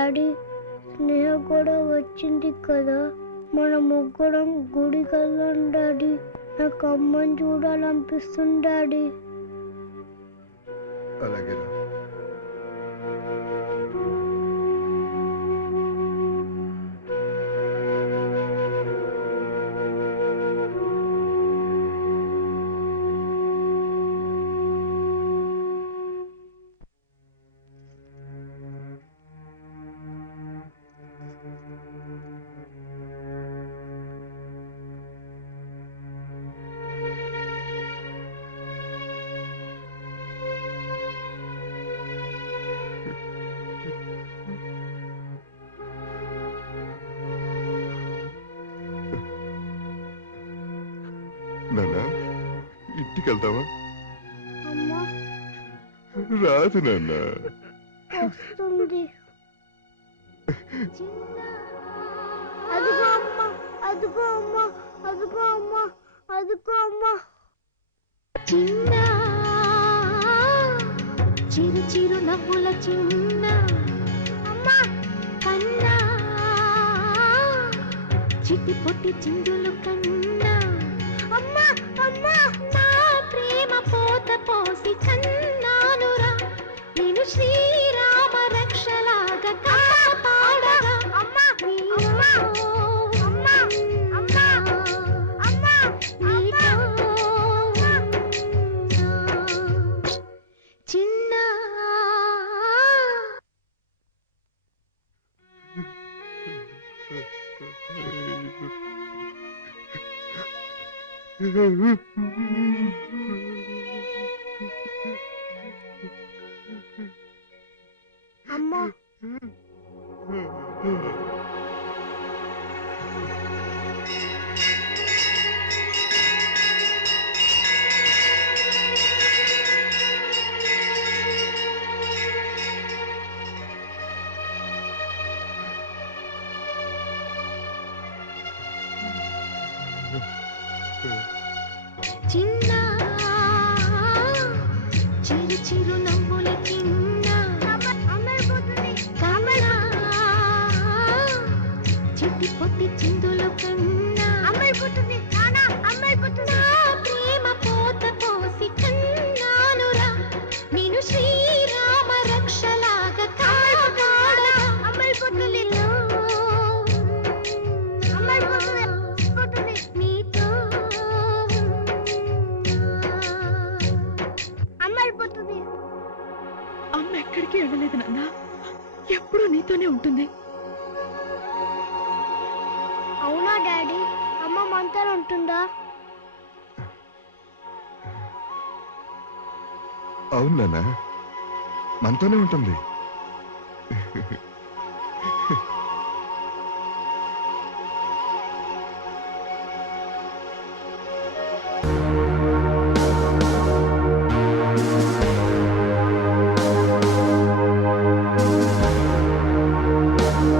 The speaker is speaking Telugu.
డాడీ, స్నేహ కూడా వచ్చింది కదా, మన ముగ్గురం గుడికి వెళ్ళాం డాడీ. నాకు అమ్మని చూడాలనిపిస్తుంది డాడీ. అలాగే నాన్న, ఇంటికి వెళ్తావా? అమ్మా రాదు నాన్న. వస్తుంది. అదిగో అమ్మా, అదిగో అమ్మా, అదిగో అమ్మా, అదిగో అమ్మా. చిన్న చిరు చిరు నవ్వుల చిన్న అమ్మా కన్నా చిట్టి పొట్టి చిందులు కన్నా అమ్మా అమ్మా. నా ప్రేమ పోత పోసి కన్నానురా నేను శ్రీరామ రక్షలాగా కాపాడగా అమ్మా అమ్మా అమ్మా అమ్మా అమ్మా నీతో చిన్న అమ్మా. చిన్న చిరు చిరు నవ్వుల చిన్న కన్నా చిట్టి పొట్టి చిందులు కన్నా నా ప్రేమ పోత పోసి కన్నానురా నేను శ్రీరామ రక్షలాగా కాపాడగా నీలో నీతో అమ్మ ఎక్కడికి వెళ్ళలేదు నాన్న, ఎప్పుడూ నీతోనే ఉంటుంది. అవునా డాడీ? అమ్మ మనతో ఉంటుందా? అవును నాన్న, మనతోనే ఉంటుంది.